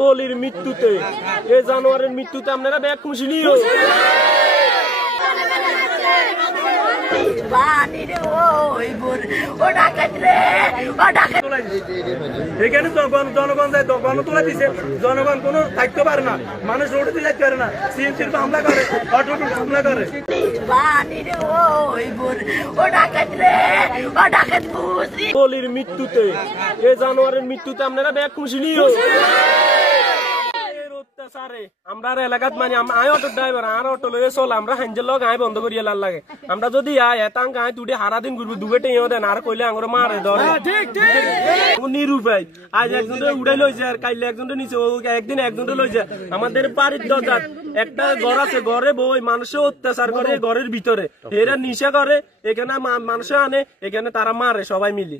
বলির মৃত্যুতে এই জানোয়ারের মৃত্যুতে আপনারা ব্যাগ খুশি নিও। এখানে জনগণ যায়, গণতোলা দিচ্ছে, জনগণ কোনো থাকতে পারে না, মানুষ রোডে দিয়ে যাইতে পারে না, সিএনসির হামলা করে, অটো হামলা করে। বলির মৃত্যুতে এই জানোয়ারের মৃত্যুতে আপনারা ব্যাগ খুশি নিও। আমরা এলাকাত মানে আয় অটো ড্রাইভার আর অটো লয়ে চল আমরা হাঞ্জের লগ আয় বন্ধ করিয়া লাল লাগে। আমরা যদি আয় এতাং আয় তুই হারা দিন ঘুরবো দুবেটে দেন আর কইলে আঙুর মারে ধরে নিরুপায়। আজ একজন উড়াই লইছে আর কাইলে একজন নিচে একদিন একজন লইছে। আমাদের বাড়ির দরজার একটা ঘর আছে, ঘরে বই মানুষে অত্যাচার করে ঘরের ভিতরে, এরা নিশা করে, এখানে মানুষ আনে, এখানে তারা মারে সবাই মিলি।